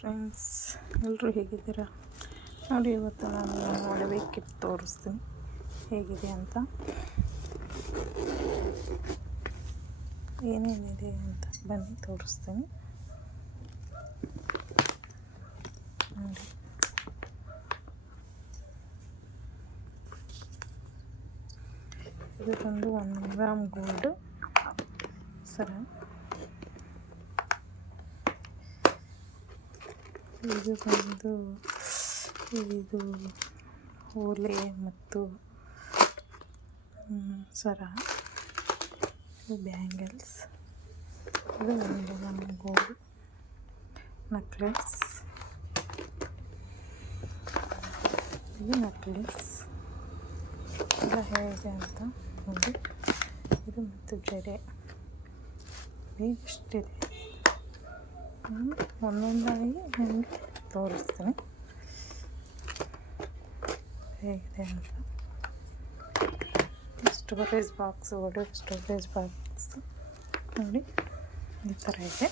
Friends, ಎಲ್ಲರೂ ಹೇಗಿದ್ದೀರಾ? ನೋಡಿ, ಇವತ್ತು ನಾನು ಒಡವೆ ಕಿಟ್ ತೋರಿಸ್ತೀನಿ ಹೇಗಿದೆ ಅಂತ, ಏನೇನಿದೆ ಅಂತ ಬನ್ನಿ ತೋರಿಸ್ತೀನಿ. ನೋಡಿ, ಇದು ಬಂದು 1 ಗ್ರಾಮ್ ಗೋಲ್ಡ್ ಸರ. ಇದು ಬಂದು ಇದು ಓಲೆ ಮತ್ತು ಸರ. ಇದು ಬ್ಯಾಂಗಲ್ಸ್. ಇದು 1 ಗ್ರಾಮ್ ಗೋಲ್ಡ್ ನೆಕ್ಲೆಸ್. ಇದು ನೆಕ್ಲೆಸ್ ಎಲ್ಲ ಹೇಗೆ ಅಂತ ನೋಡಿ. ಇದು ಮತ್ತು ಜಡೆ ಇಷ್ಟಿದೆ. ಒಂದೊಂದಾಗಿ ನಿಮಗೆ ತೋರಿಸ್ತೀನಿ ಹೇಗಿದೆ ಅಂತ. ಸ್ಟೋರೇಜ್ ಬಾಕ್ಸ್, ಒಳ್ಳೆ ಸ್ಟೋರೇಜ್ ಬಾಕ್ಸ್ ನೋಡಿ, ಈ ಥರ ಇದೆ.